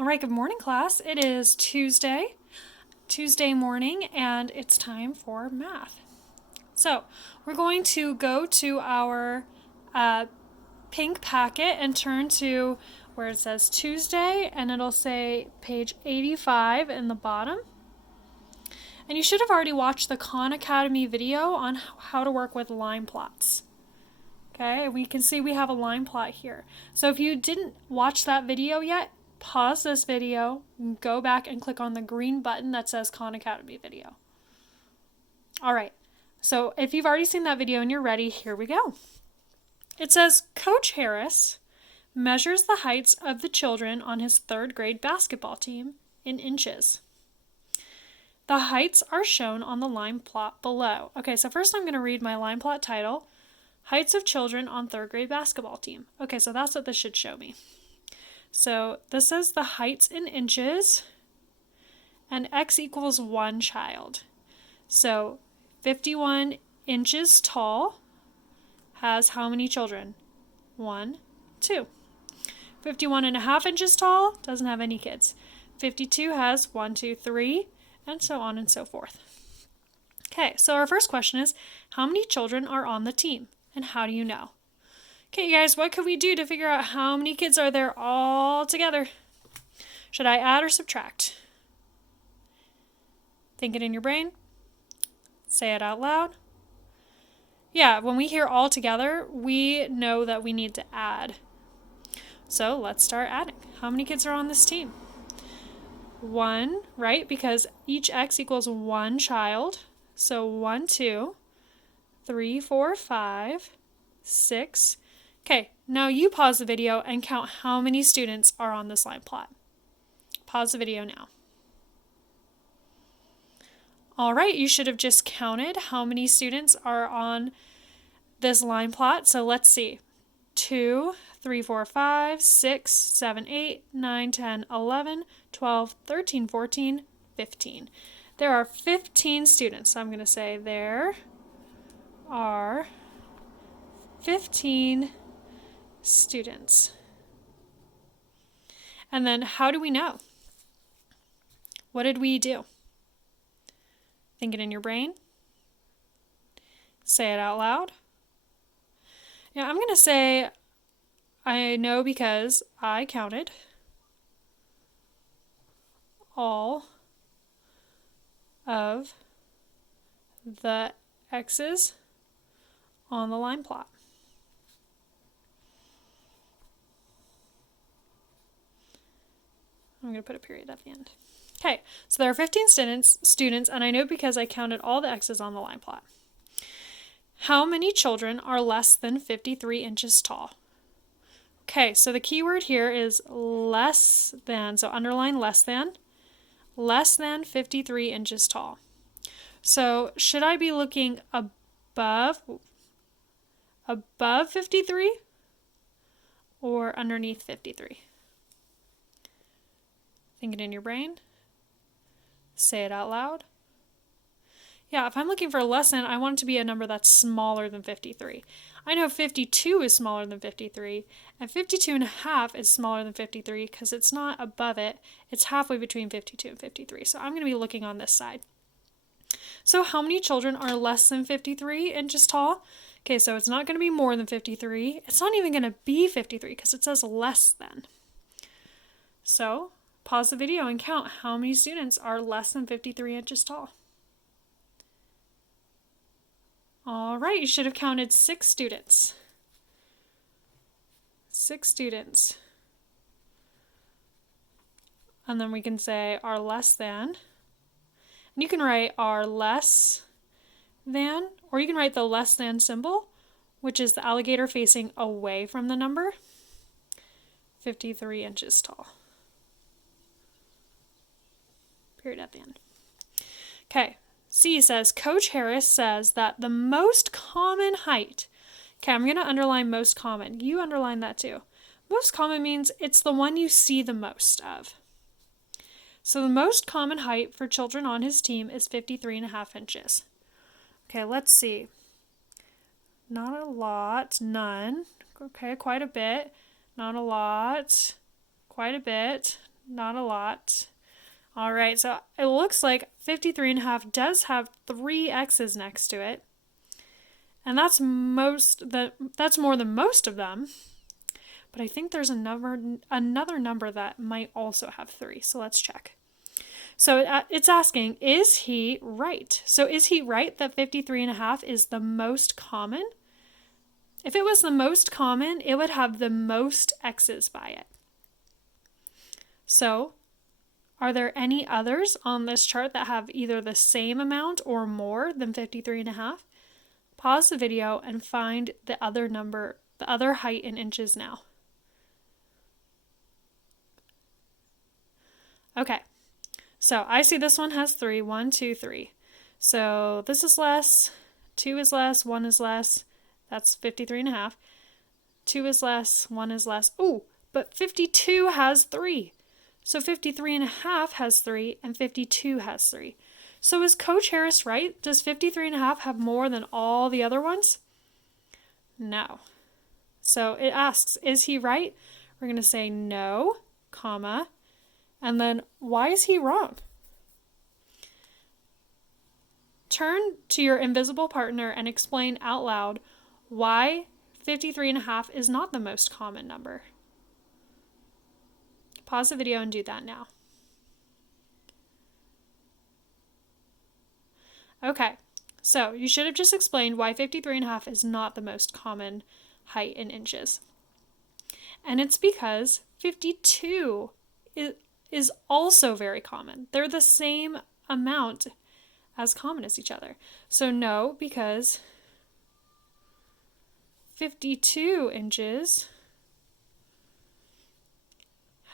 All right, good morning, class. It is Tuesday morning, and it's time for math. So we're going to go to our pink packet and turn to where it says Tuesday, and it'll say page 85 in the bottom. And you should have already watched the Khan Academy video on how to work with line plots. Okay, we can see we have a line plot here. So if you didn't watch that video yet, pause this video, go back and click on the green button that says Khan Academy video. All right, so if you've already seen that video and you're ready, here we go. It says, Coach Harris measures the heights of the children on his third grade basketball team in inches. The heights are shown on the line plot below. Okay, so first I'm going to read my line plot title, Heights of Children on Third Grade Basketball Team. Okay, so that's what this should show me. So this says the heights in inches, and x equals 1 child. So 51 inches tall has how many children? 1, 2. 51 and a half inches tall doesn't have any kids. 52 has 1, 2, 3, and so on and so forth. Okay, so our first question is, how many children are on the team, and how do you know? Okay, you guys, what could we do to figure out how many kids are there all together? Should I add or subtract? Think it in your brain. Say it out loud. Yeah, when we hear all together, we know that we need to add. So let's start adding. How many kids are on this team? 1, right? Because each x equals 1 child. So 1, 2, 3, 4, 5, 6. Okay, now you pause the video and count how many students are on this line plot. Pause the video now. All right, you should have just counted how many students are on this line plot. So let's see. 2, 3, 4, 5, 6, 7, 8, 9, 10, 11, 12, 13, 14, 15. There are 15 students. So I'm going to say there are 15 students. And then how do we know? What did we do? Think it in your brain. Say it out loud. Yeah, I'm going to say I know because I counted all of the x's on the line plot. I'm going to put a period at the end. Okay, so there are 15 students, and I know because I counted all the x's on the line plot. How many children are less than 53 inches tall? Okay, so the key word here is less than, so underline less than 53 inches tall. So should I be looking above 53 or underneath 53? Think it in your brain. Say it out loud. Yeah, if I'm looking for less than, I want it to be a number that's smaller than 53. I know 52 is smaller than 53, and 52 and a half is smaller than 53 because it's not above it. It's halfway between 52 and 53, so I'm going to be looking on this side. So how many children are less than 53 inches tall? Okay, so it's not going to be more than 53. It's not even going to be 53 because it says less than. So pause the video and count how many students are less than 53 inches tall. All right, you should have counted 6 students. 6 students. And then we can say are less than. And you can write are less than, or you can write the less than symbol, which is the alligator facing away from the number, 53 inches tall. Period at the end. Okay. C says, Coach Harris says that the most common height, okay, I'm going to underline most common. You underline that too. Most common means it's the one you see the most of. So the most common height for children on his team is 53 and a half inches. Okay, let's see. Not a lot, none. Okay, quite a bit. Not a lot, quite a bit. Not a lot. All right, so it looks like 53.5 does have 3 x's next to it. And that's more than most of them. But I think there's another number that might also have 3. So let's check. So it's asking, is he right? So is he right that 53.5 is the most common? If it was the most common, it would have the most x's by it. So are there any others on this chart that have either the same amount or more than 53.5? Pause the video and find the other number, the other height in inches now. Okay, so I see this one has 3. 1, 2, 3. So this is less, 2 is less, 1 is less. That's 53.5. 2 is less, 1 is less. Ooh, but 52 has 3. So 53.5 has 3 and 52 has 3. So is Coach Harris right? Does 53.5 have more than all the other ones? No. So it asks, is he right? We're going to say no, comma, and then why is he wrong? Turn to your invisible partner and explain out loud why 53.5 is not the most common number. Pause the video and do that now. Okay, so you should have just explained why 53.5 is not the most common height in inches. And it's because 52 is also very common. They're the same amount as common as each other. So no, because 52 inches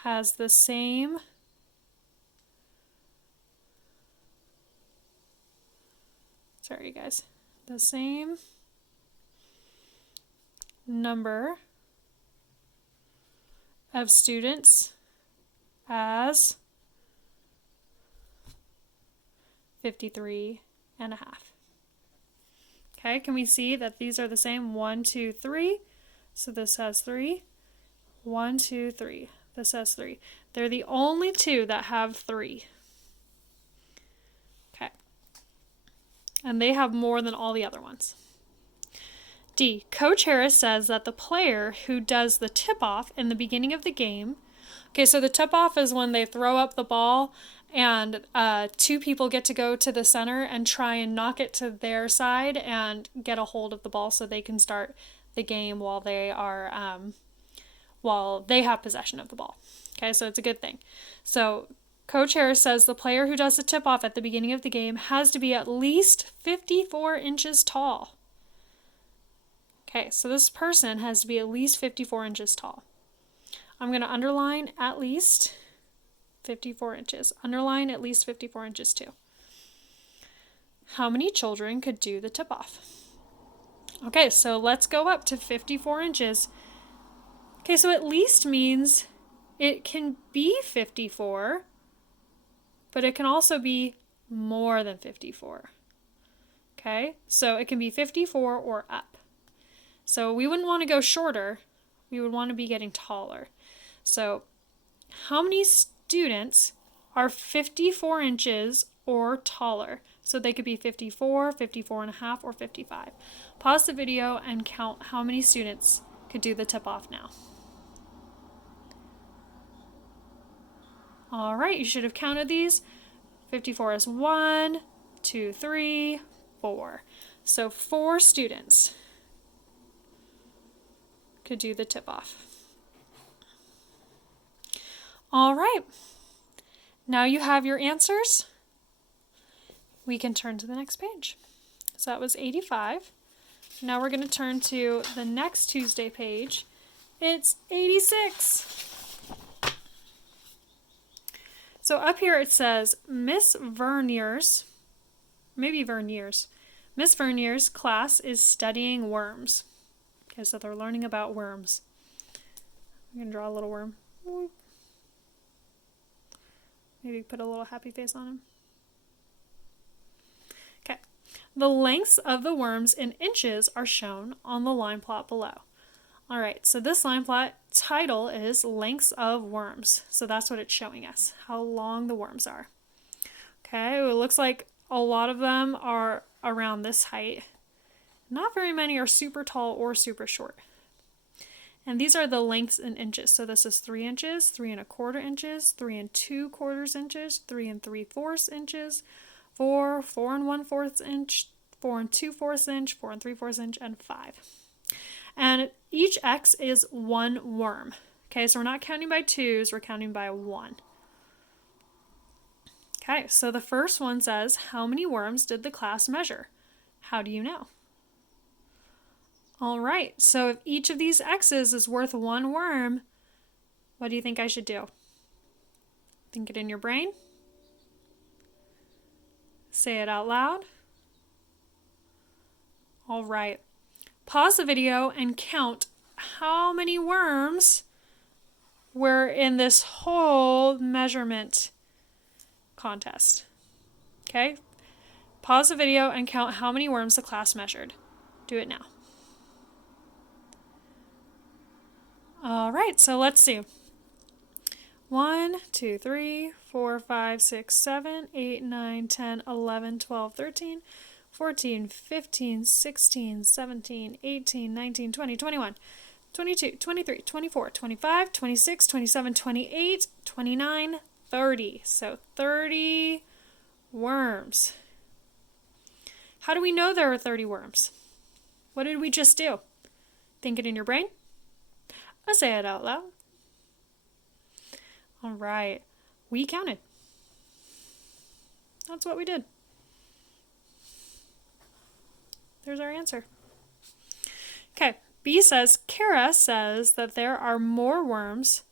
has the same the same number of students as 53.5. Okay, can we see that these are the same? 1, 2, 3. So this has 3. 1, 2, 3. This has 3. They're the only two that have 3. Okay. And they have more than all the other ones. D. Coach Harris says that the player who does the tip-off in the beginning of the game. Okay, so the tip-off is when they throw up the ball and 2 people get to go to the center and try and knock it to their side and get a hold of the ball so they can start the game while they have possession of the ball. Okay, so it's a good thing. So Coach Harris says the player who does the tip-off at the beginning of the game has to be at least 54 inches tall. Okay, so this person has to be at least 54 inches tall. I'm going to underline at least 54 inches. Underline at least 54 inches too. How many children could do the tip-off? Okay, so let's go up to 54 inches. Okay, so at least means it can be 54, but it can also be more than 54. Okay, so it can be 54 or up. So we wouldn't want to go shorter. We would want to be getting taller. So how many students are 54 inches or taller? So they could be 54, 54.5, or 55. Pause the video and count how many students could do the tip-off now. All right, you should have counted these. 54 is 1, 2, 3, 4. So 4 students could do the tip-off. All right, now you have your answers. We can turn to the next page. So that was 85. Now we're going to turn to the next Tuesday page. It's 86. So up here it says, Miss Vernier's class is studying worms. Okay, so they're learning about worms. I'm going to draw a little worm. Maybe put a little happy face on him. Okay. The lengths of the worms in inches are shown on the line plot below. All right, so this line plot title is Lengths of Worms. So that's what it's showing us, how long the worms are. Okay, it looks like a lot of them are around this height. Not very many are super tall or super short. And these are the lengths in inches. So this is 3 inches, 3 1/4 inches, 3 2/4 inches, 3 3/4 inches, 4, 4 1/4 inch, 4 2/4 inch, 4 3/4 inch, and 5. And each X is one worm. Okay, so we're not counting by twos, we're counting by one. Okay, so the first one says, how many worms did the class measure? How do you know? All right, so if each of these X's is worth one worm, what do you think I should do? Think it in your brain. Say it out loud. All right. Pause the video and count how many worms were in this whole measurement contest. Okay? Pause the video and count how many worms the class measured. Do it now. All right, so let's see. 1, 2, 3, 4, 5, 6, 7, 8, 9, 10, 11, 12, 13, 14, 15, 16, 17, 18, 19, 20, 21, 22, 23, 24, 25, 26, 27, 28, 29, 30. So 30 worms. How do we know there are 30 worms? What did we just do? Think it in your brain? I'll say it out loud. All right. We counted. That's what we did. There's our answer. Okay. B says, Kara says that there are more worms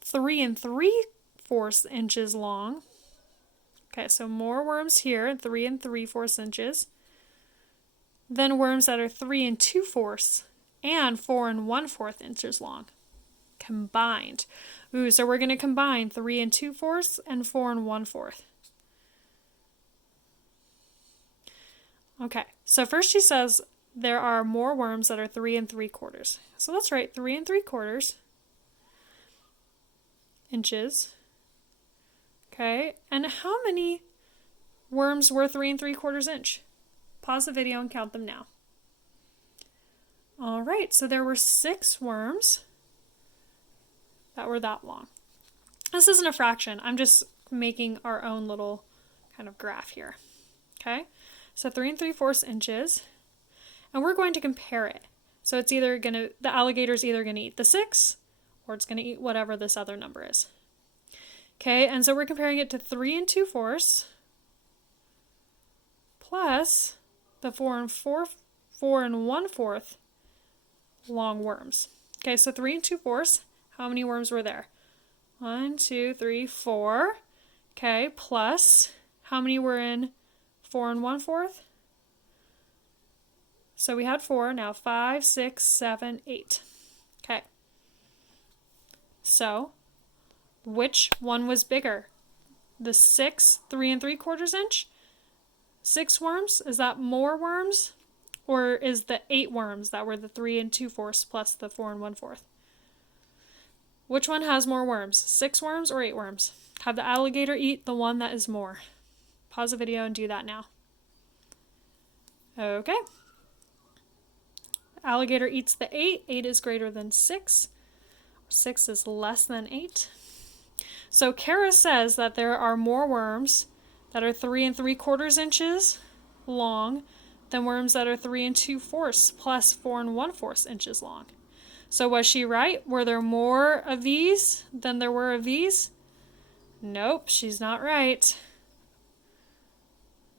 3 3/4 inches long. Okay, so more worms here, 3 3/4 inches, than worms that are 3 2/4 and 4 1/4 inches long combined. Ooh, so we're going to combine 3 2/4 and 4 1/4. Okay, so first she says there are more worms that are 3 3/4. So let's write 3 3/4 inches. Okay, and how many worms were 3 3/4 inch? Pause the video and count them now. All right, so there were 6 worms that were that long. This isn't a fraction. I'm just making our own little kind of graph here. Okay, so 3 3/4 inches, and we're going to compare it. So it's either the alligator's either going to eat the 6, or it's going to eat whatever this other number is. Okay, and so we're comparing it to 3 2/4 plus the 4 1/4 long worms. Okay, so 3 2/4, how many worms were there? 1, 2, 3, 4. Okay, plus how many were in 4 1/4? So we had 4, now 5, 6, 7, 8. Okay. So, which one was bigger? The 6 3 3/4 inch? 6 worms? Is that more worms? Or is the 8 worms that were the 3 2/4 plus the 4 1/4? Which one has more worms? 6 worms or 8 worms? Have the alligator eat the one that is more. Pause the video and do that now. Okay. Alligator eats the 8. 8 is greater than 6. 6 is less than 8. So Kara says that there are more worms that are 3 3/4 inches long than worms that are 3 2/4 plus 4 1/4 inches long. So was she right? Were there more of these than there were of these? Nope, she's not right.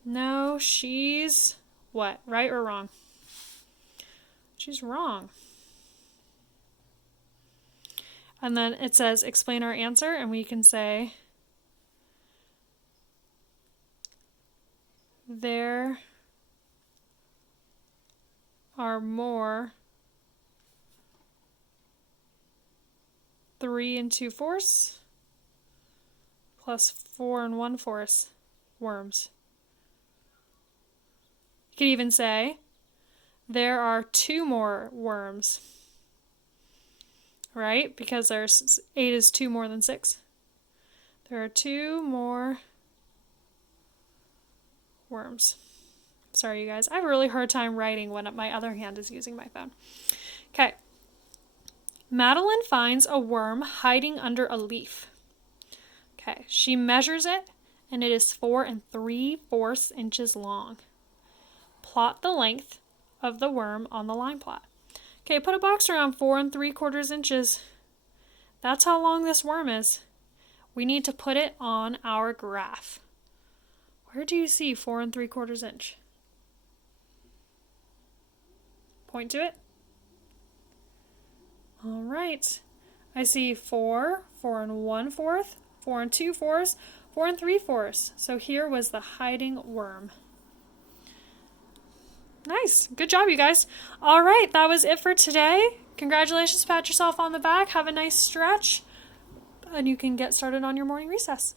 No, she's what? Right or wrong? She's wrong. And then it says, explain our answer, and we can say, there are more 3 2/4 plus 4 1/4 worms. You could even say, there are 2 more worms right? Because there's 8 is 2 more than 6. There are 2 more worms. Sorry, you guys. I have a really hard time writing when my other hand is using my phone. Okay. Madeline finds a worm hiding under a leaf. Okay. She measures it, and it is 4 3/4 inches long. Plot the length of the worm on the line plot. Okay, put a box around 4 3/4 inches. That's how long this worm is. We need to put it on our graph. Where do you see 4 3/4 inch? Point to it. All right. I see 4, 4 1/4, 4 2/4, 4 3/4. So here was the hiding worm. Nice. Good job, you guys. All right, that was it for today. Congratulations. Pat yourself on the back. Have a nice stretch. And you can get started on your morning recess.